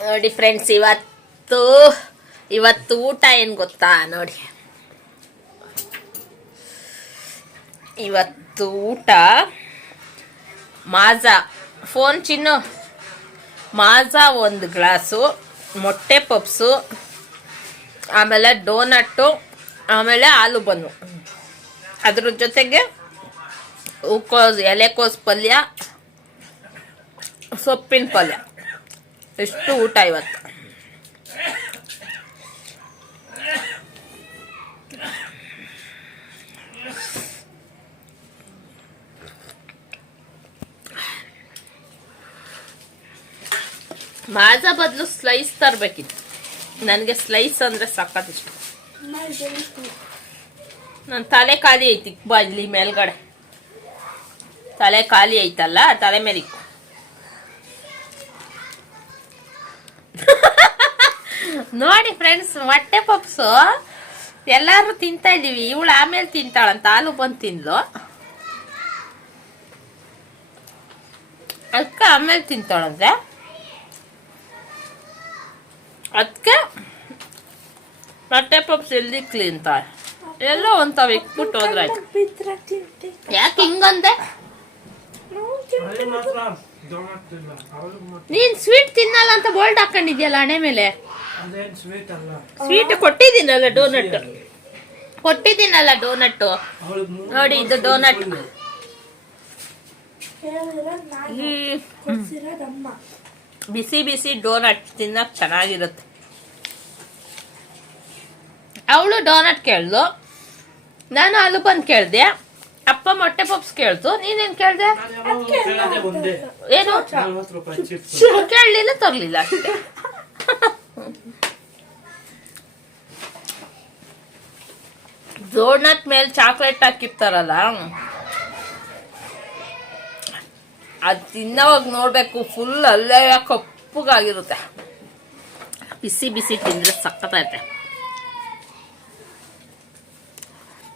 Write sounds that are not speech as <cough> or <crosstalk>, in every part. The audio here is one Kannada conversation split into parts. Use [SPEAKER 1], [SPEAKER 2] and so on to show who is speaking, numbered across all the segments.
[SPEAKER 1] ನೋಡಿ ಫ್ರೆಂಡ್ಸ್ ಇವತ್ತು ಇವತ್ತು ಊಟ ಏನು ಗೊತ್ತಾ ನೋಡಿ. ಇವತ್ತು ಊಟ ಮಾಜಾ ಫೋನ್ ಚಿನ್ನು. ಮಾಜಾ ಒಂದು ಗ್ಲಾಸು, ಮೊಟ್ಟೆ ಪಪ್ಸು, ಆಮೇಲೆ ಡೋನಟ್ಟು, ಆಮೇಲೆ ಆಲೂ ಬನ್ನು ಅದ್ರ ಜೊತೆಗೆ ಹೂಕೋಸ್ ಎಲೆಕೋಸು ಪಲ್ಯ ಸೊಪ್ಪಿನ ಪಲ್ಯ. ಎಷ್ಟು ಊಟ ಇವತ್ತು? ಮಾಜಾ ಬದಲು ಸ್ಲೈಸ್ ತರಬೇಕಿತ್ತು. ನನಗೆ ಸ್ಲೈಸ್ ಅಂದರೆ ಸಖತ್ ಇಷ್ಟ ನನ್ನ ತಲೆ ಖಾಲಿ ಐತಿ, ಬಾ ಇಲ್ಲಿ ಮೇಲ್ಗಡೆ. ತಲೆ ಖಾಲಿ ಐತಲ್ಲ, ತಲೆ ಮೇಲೆ ಇಕ್ಕು. ನೋಡಿ ಫ್ರೆಂಡ್ಸ್ ಮೊಟ್ಟೆ ಪಪ್ಸು. ಎಲ್ಲಾರು ತಿಂತಾ ಇದೀವಿ ಇವಳು ಆಮೇಲೆ ತಿಂತಾಳಂತ. ಹಾಲು ಬಂದು ತಿಂದ್ಲು. ಅದಕ್ಕೆ ಆಮೇಲೆ ತಿಂತಾಳಂತೆ. ಅದಕ್ಕೆ ಮೊಟ್ಟೆ ಪಪ್ಸ್ ಎಲ್ಲಿ ಕ್ಲೀನ್ತಾರೆ ಎಲ್ಲೋ ಒಂದ್ ತಾವ್ ಇಕ್ಬಿಟ್ಟು ಹೋದ್ರೆ ಯಾಕೆ ಹಿಂಗಂದೆ? ನೀನ್ ಸ್ವೀಟ್ ತಿನ್ನಲ್ಲ ಅಂತ ಬೋಲ್ಡ್ ಹಾಕೊಂಡಿದ್ಯಲ್ಲ ಹಣೆ ಮೇಲೆ.
[SPEAKER 2] ಸ್ವೀಟ್ ಅಲ್ಲ?
[SPEAKER 1] ಸ್ವೀಟ್ ಕೊಟ್ಟಿದ್ದೀನಲ್ಲ ಡೋನಟ್ ಕೊಟ್ಟಿದ್ದೀನಲ್ಲ ಡೋನಟ್ ನೋಡಿ ಇದು ಡೋನಟ್
[SPEAKER 3] ಕೊಡ್ಸಿರೋದಮ್ಮ
[SPEAKER 1] ಬಿಸಿ ಬಿಸಿ ಡೋನಟ್ ತಿನ್ನಕ್ ಚೆನ್ನಾಗಿರುತ್ತೆ. ಅವಳು ಡೋನಟ್ ಕೇಳ್ದು ನಾನು ಆಲೂ ಬಂದು ಕೇಳ್ದೆ ಅಪ್ಪ ಮೊಟ್ಟೆ ಪಪ್ಸ್ ಕೇಳ್ತು ನೀನೇನ್ ಕೇಳ್ದೆ?
[SPEAKER 2] ನಾನು ಯಾವಾಗ್ಲೂ ಕೇಳೋದೇ
[SPEAKER 1] ಏನು? ಕೇಳಲಿಲ್ಲ ತರ್ಲಿಲ್ಲ ಅಷ್ಟೇ. <laughs> ಡೋನಟ್ ಮೇಲೆ ಚಾಕ್ಲೇಟ್ ಹಾಕಿರ್ತಾರಲ್ಲ? ಅದು ತಿನ್ನೋವಾಗ ನೋಡ್ಬೇಕು ಫುಲ್ ಅಲ್ಲೇ ಕಪ್ಪಗಾಗಿರುತ್ತೆ. ಬಿಸಿ ಬಿಸಿ ತಿಂದ್ರೆ ಸಕ್ಕತ್ತೈತೆ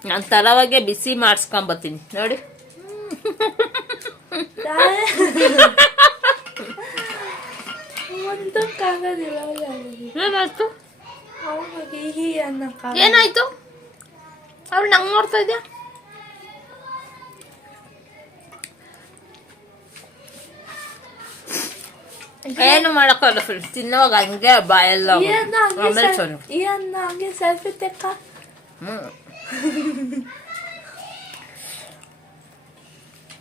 [SPEAKER 1] ನಾನು ತರವಾಗೆ ಬಿಸಿ ಮಾಡಿಸ್ಕೊಂಬತ್ತೀನಿ. ನೋಡಿ. ಏನಾಯ್ತು?
[SPEAKER 3] ಅನ್ನಕ್ಕಾಗ
[SPEAKER 1] ನಂಗೆ ನೋಡ್ತಾ ಇದ್ಯಾ? ಏನು ಮಾಡಕ್ಕಲ್ಲ ಫ್ರೆಂಡ್ಸ್ ತಿನ್ನೋವಾಗ ಹಂಗೆ ಬಾಯಲ್ಲ ಆಮೇಲೆ ಸೊನ್ನೆ
[SPEAKER 3] ಈ ಅನ್ನ ಹಂಗೆ ಸೆಲ್ಫಿ ತೆಕ್ಕ. <laughs>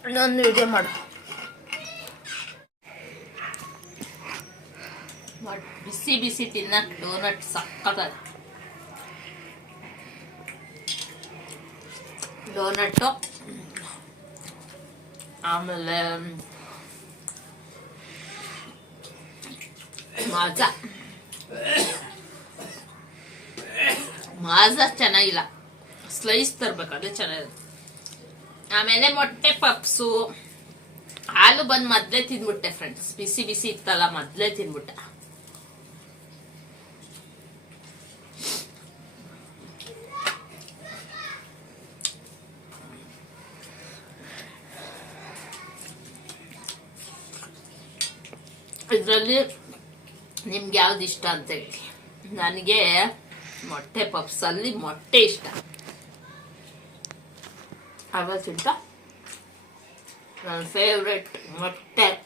[SPEAKER 1] ಇನ್ನೊಂದು ವಿಡಿಯೋ ಮಾಡು. ಬಿಸಿ ಬಿಸಿ ತಿನ್ನಕ್ ಡೋನಟ್ ಸಕ್ಕತ್ತ ಡೋನಟ್ಟು ಆಮೇಲೆ ಮಾಜಾ. ಮಾಜಾ ಚೆನ್ನಾಗಿಲ್ಲ. ಸ್ಲೈಸ್ ತರ್ಬೇಕು, ಅದೇ ಚೆನ್ನಾಗಿರುತ್ತೆ. ಆಮೇಲೆ ಮೊಟ್ಟೆ ಪಪ್ಸು. ಹಾಲು ಬಂದು ಮೊದ್ಲೇ ತಿಂದ್ಬಿಟ್ಟೆ ಫ್ರೆಂಡ್ಸ್ ಬಿಸಿ ಬಿಸಿ ಇತ್ತಲ್ಲ, ಮೊದ್ಲೇ ತಿಂದ್ಬಿಟ್ಟೆ. ಇದರಲ್ಲಿ ನಿಮ್ಗೆ ಯಾವ್ದು ಇಷ್ಟ ಅಂತ ಹೇಳಿ. ನನಗೆ ಮೊಟ್ಟೆ ಪಪ್ಸಲ್ಲಿ ಮೊಟ್ಟೆ ಇಷ್ಟ. ಅವತ್ತಿಂತ ನನ್ನ ಫೇವ್ರೆಟ್ ಮೊಟ್ಟೆ.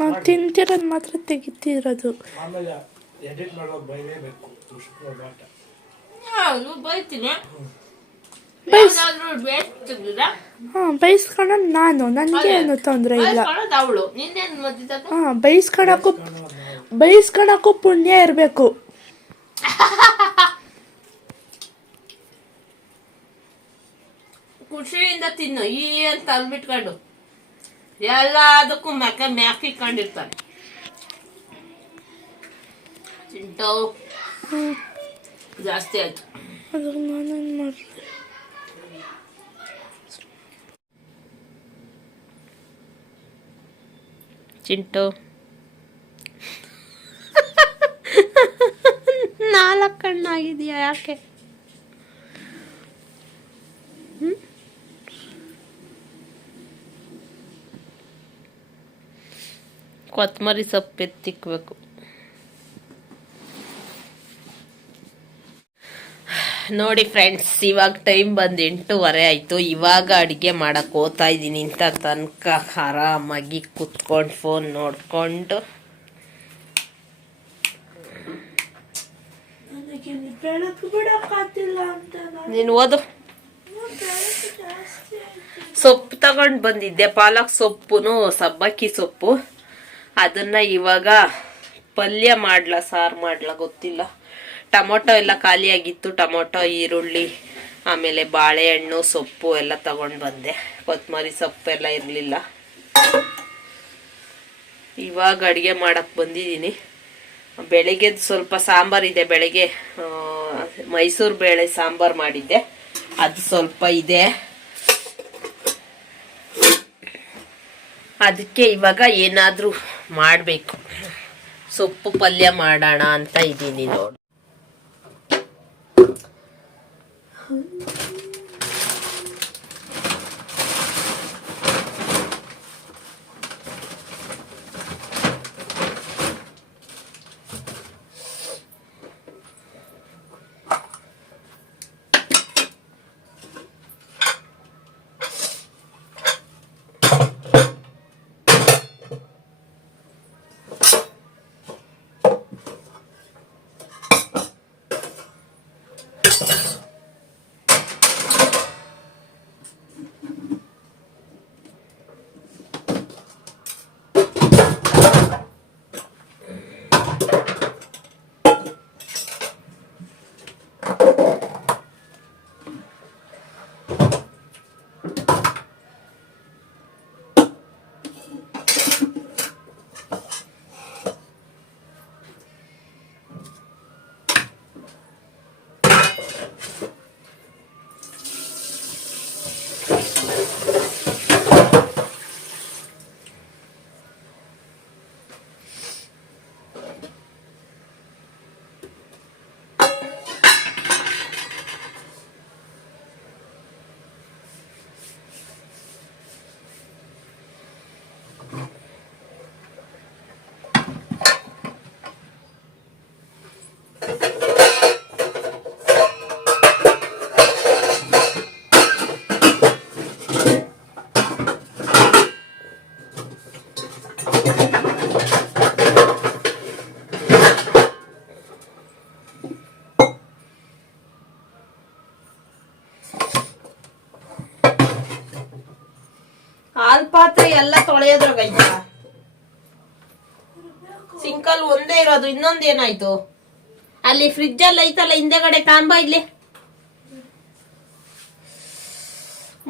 [SPEAKER 3] ನಾವು. ತಿಂತಿರೋದು ಮಾತ್ರ ತೆಗಿತಿರೋದು.
[SPEAKER 2] ಆಮೇಲೆ ಎಡಿಟ್ ಮಾಡುವಾಗ ಬೈಲೇಬೇಕು
[SPEAKER 1] ಬೈತೀನಿ. ಯಾವ್ದಾದ್ರು ವೇಸ್ಟ್
[SPEAKER 3] ಹಾ ನಾನು. ನನಗೆ ಏನು ತೊಂದರೆ ಇಲ್ಲ.
[SPEAKER 1] ಬೈಸ್ಕೊಳ್ಳೋದು
[SPEAKER 3] ಹಾ ಬೈಸ್ಕೊಳಕ್ಕೂ ಬೈಸ್ಕೊಳಕ್ಕೂ ಪುಣ್ಯ ಇರಬೇಕು.
[SPEAKER 1] ಖುಷಿಯಿಂದ ತಿನ್ನು. ಈ ಅಂತ ಅಲ್ಬಿಟ್ಕೊಂಡು ಎಲ್ಲದಕ್ಕೂ ಮೆಕ್ಕ ಮ್ಯಾಕಿಕೊಂಡಿರ್ತಾನೆ ಚಿಂಟು. ಜಾಸ್ತಿ ಆಯ್ತು.
[SPEAKER 3] ಅದ್ರ ನಾನೇನು ಮಾಡ್ದೆ?
[SPEAKER 1] ಚಿಂಟು. ನಾಲ್ಕು ಕಣ್ಣಾಗಿದೆಯಾ ಯಾಕೆ? ಕೊತ್ತಂಬರಿ ಸೊಪ್ಪು ಎತ್ತಿಕ್ಬೇಕು. ನೋಡಿ ಫ್ರೆಂಡ್ಸ್ ಇವಾಗ ಟೈಮ್ ಬಂದು ಎಂಟೂವರೆ ಆಯಿತು. ಇವಾಗ ಅಡುಗೆ ಮಾಡೋಕ್ಕೆ ಹೋಗ್ತಾ ಇದ್ದೀನಿ ಇಂಥ ತನಕ ಆರಾಮಾಗಿ ಕುತ್ಕೊಂಡು ಫೋನ್ ನೋಡಿಕೊಂಡು. ನೀನು ಓದು. ಸೊಪ್ಪು ತಗೊಂಡು ಬಂದಿದ್ದೆ ಪಾಲಕ್ ಸೊಪ್ಪು ಸಬ್ಬಕ್ಕಿ ಸೊಪ್ಪು. ಅದನ್ನ ಇವಾಗ ಪಲ್ಯ ಮಾಡ್ಲಾ, ಸಾರು ಮಾಡ್ಲಾ ಗೊತ್ತಿಲ್ಲ. ಟೊಮೊಟೊ ಎಲ್ಲ ಖಾಲಿಯಾಗಿತ್ತು. ಟೊಮೊಟೊ, ಈರುಳ್ಳಿ, ಆಮೇಲೆ ಬಾಳೆಹಣ್ಣು, ಸೊಪ್ಪು ಎಲ್ಲ ತಗೊಂಡು ಬಂದೆ. ಕೊತ್ತಂಬರಿ ಸೊಪ್ಪು ಎಲ್ಲ ಇರಲಿಲ್ಲ. ಇವಾಗ ಅಡುಗೆ ಮಾಡಕ್ಕೆ ಬಂದಿದ್ದೀನಿ. ಬೆಳಿಗ್ಗೆ ಸ್ವಲ್ಪ ಸಾಂಬಾರಿದೆ ಬೆಳಿಗ್ಗೆ ಮೈಸೂರು ಬೇಳೆ ಸಾಂಬಾರು ಮಾಡಿದ್ದೆ. ಅದು ಸ್ವಲ್ಪ ಇದೆ. ಅದಕ್ಕೆ ಇವಾಗ ಏನಾದರೂ ಮಾಡಬೇಕು. ಸೊಪ್ಪು ಪಲ್ಯ ಮಾಡೋಣ ಅಂತ ಇದ್ದೀನಿ ನೋಡಿ. ಇರೋದು ಇನ್ನೊಂದೇನಾಯ್ತು ಅಲ್ಲಿ ಫ್ರಿಜ್ ಅಲ್ಲಿ ಐತಲ್ಲ, ಹಿಂದೆಗಡೆ ಕಾಣ್ಬಾ ಇಲ್ಲಿ.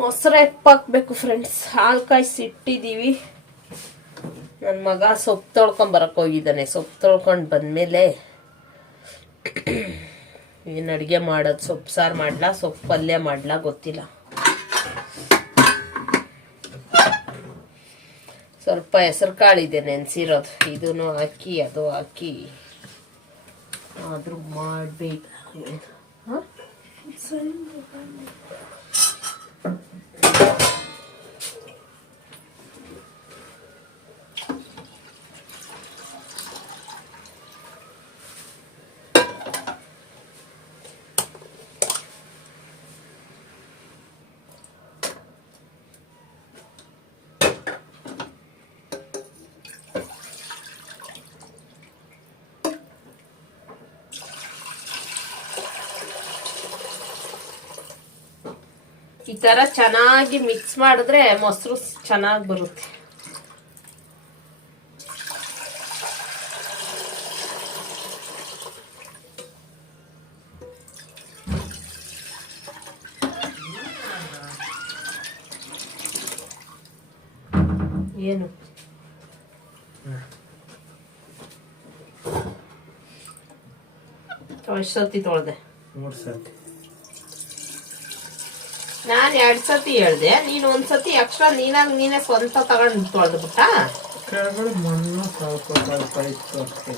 [SPEAKER 1] ಮೊಸರ ಎಪ್ಪಾಕ್ಬೇಕು ಫ್ರೆಂಡ್ಸ್ ಹಾಲು ಕಾಯಿಸಿ ಇಟ್ಟಿದ್ದೀವಿ ನನ್ನ ಮಗ ಸೊಪ್ಪು ತೊಳ್ಕೊಂಡ್ ಬರಕ್ ಹೋಗಿದ್ದಾನೆ. ಸೊಪ್ಪು ತೊಳ್ಕೊಂಡು ಬಂದ್ಮೇಲೆ ಏನು ಅಡುಗೆ ಮಾಡೋದು? ಸೊಪ್ಪು ಸಾರು ಮಾಡ್ಲಾ? ಸೊಪ್ಪು ಪಲ್ಯ ಮಾಡ್ಲಾ? ಗೊತ್ತಿಲ್ಲ. ಸ್ವಲ್ಪ ಹೆಸರು ಕಾಳಿದೆ ನೆನೆಸಿರೋದು ಇದನ್ನು ಹಾಕಿ ಅದು ಹಾಕಿ ಆದ್ರೂ ಮಾಡ್ಬೇಕು ಹ? ಈ ತರ ಚೆನ್ನಾಗಿ ಮಿಕ್ಸ್ ಮಾಡಿದ್ರೆ ಮೊಸರು ಚೆನ್ನಾಗಿ ಬರುತ್ತೆ. ಏನು? ಎಷ್ಟು ಸತಿ ತೊಳ್ದೆ?
[SPEAKER 2] ಮೂರು
[SPEAKER 1] ನಾನು ಎರಡ್ ಸತಿ ಹೇಳ್ದೆ. ನೀನ್ ಒಂದ್ ಸತಿ ಎಕ್ಸ್ಟ್ರಾ ನೀನಾಗ್ ನೀನೇ ಸ್ವಂತ ತಗೊಂಡ್ ತೊಳೆದ್ಬಿಟ್ಟ?
[SPEAKER 2] ಕೆಳಗಡೆ ಮಣ್ಣು ಸ್ವಲ್ಪ ಸ್ವಲ್ಪ ಇತ್ತು ಅಷ್ಟೇ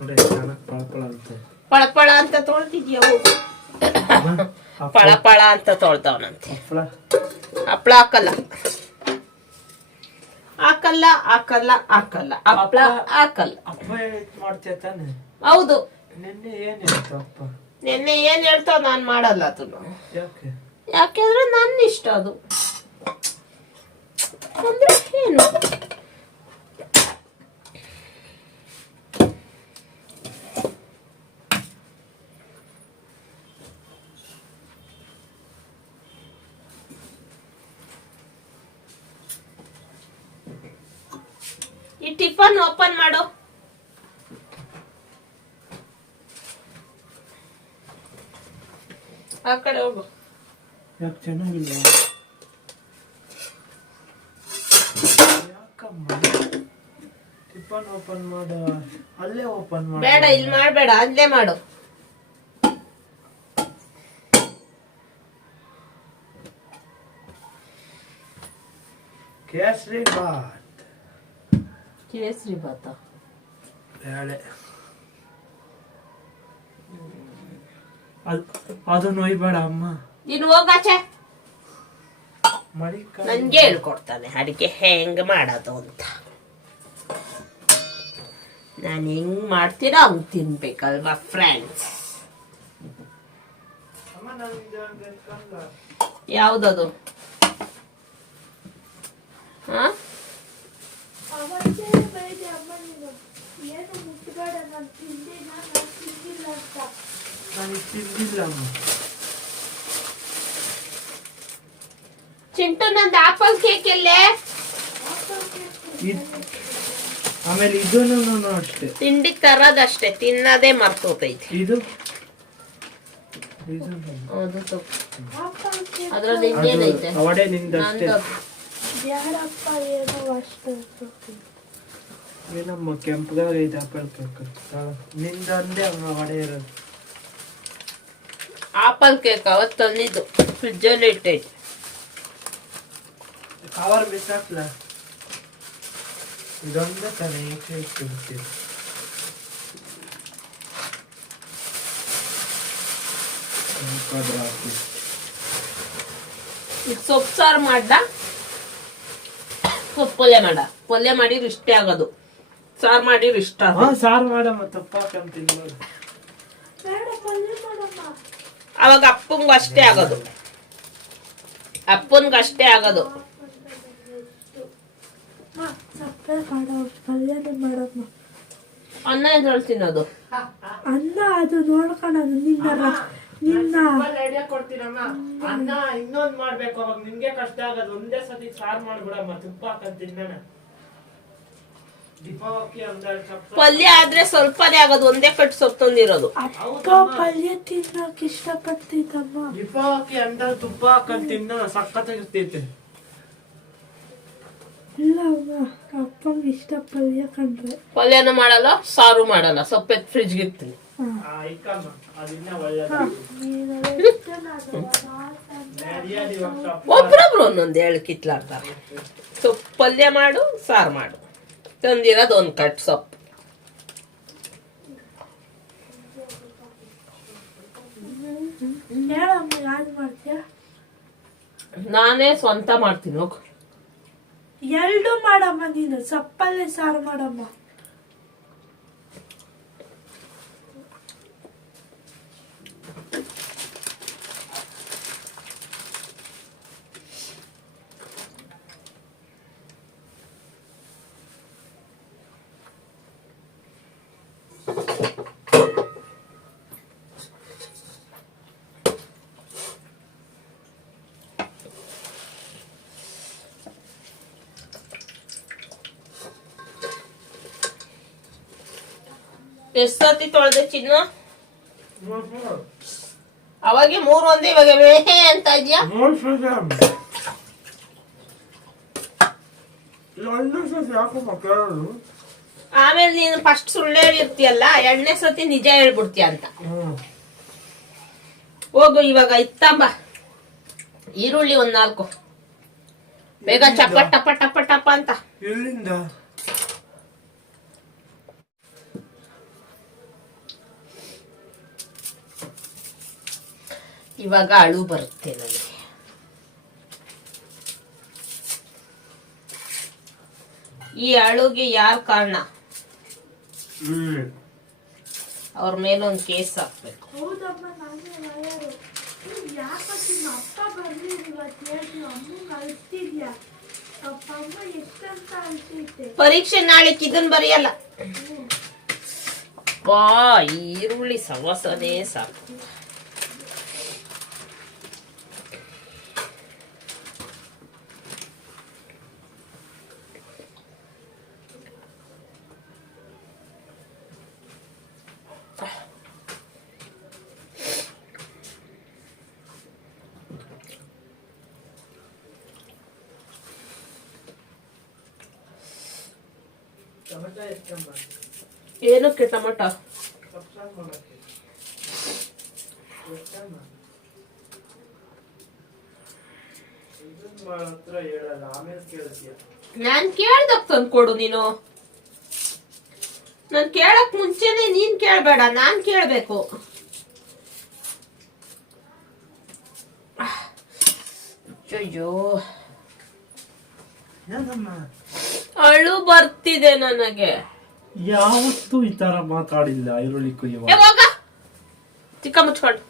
[SPEAKER 2] ನೋಡಿ ಚೆನ್ನಾಗಿ ಪಳಪಳ ಅಂತ.
[SPEAKER 1] ತೊಳ್ತಿದ್ಯಾ ಹೋಗು ಪಳ ಪಳ ಅಂತ ತೊಳ್ದವನಂತೆ.
[SPEAKER 2] ಹಪ್ಪಳ
[SPEAKER 1] ಹಪ್ಳ ಹಾಕಲ್ಲ. ಹಾಕಲ್ಲ ಹಾಕಲ್ಲ ಹಾಕಲ್ಲ. ಹಪ್ಪಳ ಹಾಕಲ್ಲ.
[SPEAKER 2] ಅಪ್ಪ ಇದು ಮಾಡ್ತೀಯ ತಾನೆ?
[SPEAKER 1] ಹೌದು.
[SPEAKER 2] ನಿನ್ನೆ ಏನು ಅಪ್ಪ?
[SPEAKER 1] ನಿನ್ನೆ ಏನ್ ಹೇಳ್ತಾವ ನಾನ್ ಮಾಡಲ್ಲ ಅದನ್ನು.
[SPEAKER 2] ಯಾಕೆ?
[SPEAKER 1] ಯಾಕೆಂದ್ರೆ ನನ್ನ ಇಷ್ಟ ಅದು. ಅಂದ್ರೆ ಏನು? ಈ ಓಪನ್ ಮಾಡು. ಆ ಕಡೆ ಹೋಗು.
[SPEAKER 2] ಚೆನ್ನಾಗಿಲ್ಲ? ಓಪನ್ ಮಾಡು. ಅಲ್ಲೇ ಓಪನ್ ಮಾಡು.
[SPEAKER 1] ಬೇಡ ಇಲ್ಲಿ ಮಾಡಬೇಡ ಅಲ್ಲೇ ಮಾಡು.
[SPEAKER 2] ಕೇಸರಿ ಬಾತ್
[SPEAKER 1] ಕೇಸರಿ ಭಾತ
[SPEAKER 2] ಬೇಳೆ ಅದು ನೋಯ್ಬೇಡ ಅಮ್ಮ
[SPEAKER 1] ನೀನು ಹೋಗಾಚೆ ನನ್ಗೆ ಹೇಳ್ಕೊಡ್ತಾನೆ ಅಡಿಗೆ ಹೆಂಗ್ ಮಾಡೋದು ಅಂತ. ನಾನು ಹೆಂಗ್ ಮಾಡ್ತೀರಾ ಹಂಗ್ ತಿನ್ಬೇಕಲ್ವಾ ಫ್ರೆಂಡ್ಸ್
[SPEAKER 2] ಅಮ್ಮ ನಂಗೆ ಬೇಕಲ್ಲ
[SPEAKER 1] ಯಾವ್ದದು ಹಾ
[SPEAKER 2] ನನಗೆ ತಿಂದಿಲ್ಲ ಅಮ್ಮ
[SPEAKER 1] ಚಿಂಟು ನಂದು ಆಪಲ್ ಕೇಕ್ ಎಲ್ಲೇ?
[SPEAKER 2] ಇದ್ ಆಮೇಲೆ ಇದನ್ನು ಅಷ್ಟೇ.
[SPEAKER 1] ತಿಂಡಿ ತರೋದಷ್ಟೇ ತಿನ್ನೋದೇ ಮರ್ತೋತೈತಿ
[SPEAKER 2] ಇದು? ಇದು.
[SPEAKER 1] ಹೌದು ಅದ್ರಲ್ಲಿ ಇನ್ನೇನೈತೆ?
[SPEAKER 2] ಅವಡೆ ನಿಂದಷ್ಟೇ.
[SPEAKER 1] ನಂದು
[SPEAKER 3] ಯಾರಪ್ಪ ಏನೋ ಅಷ್ಟು
[SPEAKER 2] ಏನಮ್ಮ ಕೆಂಪಗಾಗೈತೆ ಆಪಲ್ ಕೇಕ್ ನಿಂದಂದೆ ಹಂಗ ಅವಡೆ ಇರೋದು
[SPEAKER 1] ಆಪಲ್ ಕೇಕ್ ಅವತ್ತು ತಂದಿದ್ದು ಫ್ರಿಜ್ಜಲ್ಲಿ ಇಟ್ಟೈತಿ
[SPEAKER 2] ಕವರ್ ಬಿಸಾಕ್ಲ ಇದೊಂದೇ ತಾನೇ ಏಕೆ ಇಟ್ಟಿರ್ತೀವಿ
[SPEAKER 1] ಈಗ ಸೊಪ್ಪು ಸಾರು ಮಾಡ್ದ ಸೊಪ್ಪು ಪಲ್ಯ ಮಾಡ. ಪಲ್ಯ ಮಾಡಿದ್ರೆ ಇಷ್ಟೇ ಆಗೋದು. ಸಾರು ಮಾಡಿದ್ರೆ ಇಷ್ಟ
[SPEAKER 2] ಸಾರು ಮಾಡಮ್ಮ
[SPEAKER 1] ಅವಾಗ ಅಪ್ಪಂಗೂ ಅಷ್ಟೇ ಆಗೋದು. ಅಪ್ಪನ್ಗ ಅಷ್ಟೇ ಆಗೋದು. ಅನ್ನ ತಿನ್ನೋದು.
[SPEAKER 3] ಅನ್ನ ಅದು ನೋಡ್ಕೊಳ್ಳೋದು ನಿನ್ನ
[SPEAKER 2] ಕೊಡ್ತೀನಮ್ಮ. ಅನ್ನ ಇನ್ನೊಂದ್ ಮಾಡ್ಬೇಕು ಅವಾಗ ನಿಮ್ಗೆ ಕಷ್ಟ ಆಗೋದು. ಒಂದೇ ಸತಿ ಸಾರು ಮಾಡ್ಬಿಡಮ್ಮ ತುಪ್ಪ ಹಾಕಂತ ಸ್ವಲ್ಪ
[SPEAKER 1] ಪಲ್ಯ ಆದ್ರೆ ಸ್ವಲ್ಪನೇ ಆಗೋದು ಒಂದೇ ಕಟ್ ಸೊಪ್ಪು ತಂದಿರೋದು.
[SPEAKER 3] ಅಪ್ಪ ಪಲ್ಯ ತಿನ್ನೋಕೆ ಇಷ್ಟಪಡ್ತಿದ್ದಮ್ಮ.
[SPEAKER 2] ದೀಪಾವಕ್ಕಿ ಅಂದ್ರೆ ತುಪ್ಪ ಹಾಕಂತ ತಿನ್ನ ಸಖತ್ತಾಗಿರ್ತೈತೆ.
[SPEAKER 3] ಇಲ್ಲ ಅಮ್ಮ ಅಪ್ಪಂಗೆ ಇಷ್ಟ ಪಲ್ಯ ಕಂಡ್ರೆ.
[SPEAKER 1] ಪಲ್ಯನೂ ಮಾಡಲ್ಲ ಸಾರು ಮಾಡಲ್ಲ. ಸೊಪ್ಪೆ ಎತ್ ಫ್ರಿಜ್ಗೆ ಇರ್ತೀನಿ ಒಬ್ರೊಬ್ರು ಒಂದೊಂದು ಹೇಳಿ ಕಿತ್ಲಾಡ್ತಾರೆ. ಸೊಪ್ಪು ಪಲ್ಯ ಮಾಡು ಸಾರು ಮಾಡು. ತಂದಿರೋದು ಒಂದು ಕಟ್ ಸೊಪ್ಪು.
[SPEAKER 3] ಹೇಳಮ್ಮ ಯಾರು ಮಾಡ್ತೀಯ?
[SPEAKER 1] ನಾನೇ ಸ್ವಂತ ಮಾಡ್ತೀನಿ ಹೋಗು.
[SPEAKER 3] ಎರಡು ಮಾಡಮ್ಮ ನೀನು ಸೊಪ್ಪಲ್ಲೇ ಸಾರು ಮಾಡಮ್ಮ.
[SPEAKER 1] ಎಷ್ಟು ಸತಿ ತೊಳೆದೆ ಚಿನ್ನ? ಅವಾಗ ಮೂರು ಒಂದೇ ಇವಾಗ ವೇಹೆ ಅಂತ ಇದ್ಯಾ? ಆಮೇಲೆ ನೀನು ಫಸ್ಟ್ ಸುಳ್ಳು ಹೇಳಿರ್ತೀಯಲ್ಲ ಎರಡನೇ ಸತಿ ನಿಜ ಹೇಳ್ಬಿಡ್ತೀಯ ಅಂತ. ಹೋಗು ಇವಾಗ ಇತ್ತಂಬ ಈರುಳ್ಳಿ ಒಂದ್ ನಾಲ್ಕು. ಬೇಗ ಚಪ್ಪ ಟಪ್ಪ ಟಪ್ಪ ಟಪ್ಪ ಅಂತ. ಇವಾಗ ಅಳು ಬರುತ್ತೆ ನನಗೆ ಈ ಅಳುಗೆ ಯಾರ ಕಾರಣ?
[SPEAKER 2] ಹ್ಮ್.
[SPEAKER 1] ಅವ್ರ ಮೇಲೊಂದು ಕೇಸ್ ಹಾಕ್ಬೇಕು. ಪರೀಕ್ಷೆ ನಾಳೆ ಇದನ್ ಬರೆಯಲ್ಲ. ಈರುಳ್ಳಿ ಸವಸದೇ ಸಾಕು. ಏನಕ್ಕೆ ಟಮಟ?
[SPEAKER 2] ಸಬ್ಸ್ಕ್ರೈಬ್ ಮಾಡಕ್ಕೆ. ತಂದು ಕೊಡು
[SPEAKER 1] ನಾನ್. ನೀನು ನಾನ್ ಕೇಳಕ್ ಮುಂಚೆನೆ ನೀನ್ ಕೇಳ್ಬೇಡ ನಾನ್ ಕೇಳ್ಬೇಕು. ಅಯ್ಯೋ ಅಳು ಬರ್ತಿದೆ ನನಗೆ.
[SPEAKER 2] ಯಾವತ್ತೂ ಈ ತರ ಮಾತಾಡಿಲ್ಲ ಈರುಳ್ಳಿ ಕುಯ್ಯುವ.
[SPEAKER 1] ಚಿಕ್ಕ ಮುಚ್ಕೊಂಡು.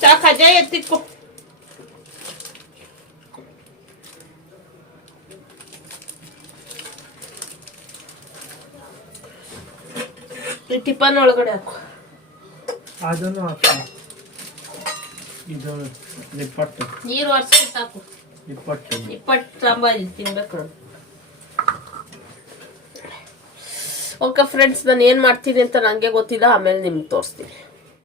[SPEAKER 1] ಸಾಕ ಅಜಯ್ ಎತ್ತಿಕ್ಕು ಈ ಟಿಫನ್ ಒಳಗಡೆ ಹಾಕು
[SPEAKER 2] ಅದನ್ನು ಹಾಕು ಇದು ನಿಪ್ಪಟ್ಟು
[SPEAKER 1] ನೀರು ಒರೆಸ್ಬಿಟ್ಟು ಹಾಕು
[SPEAKER 2] ನಿಪ್ಪಟ್ಟು
[SPEAKER 1] ನಿಪ್ಪಟ್ಟು ಸಾಂಬಾರು ತಿನ್ಬೇಕು ಓಕೆ ಫ್ರೆಂಡ್ಸ್ ನಾನು ಏನು ಮಾಡ್ತೀನಿ ಅಂತ ನನಗೆ ಗೊತ್ತಿಲ್ಲ ಆಮೇಲೆ ನಿಮ್ಗೆ ತೋರಿಸ್ತೀನಿ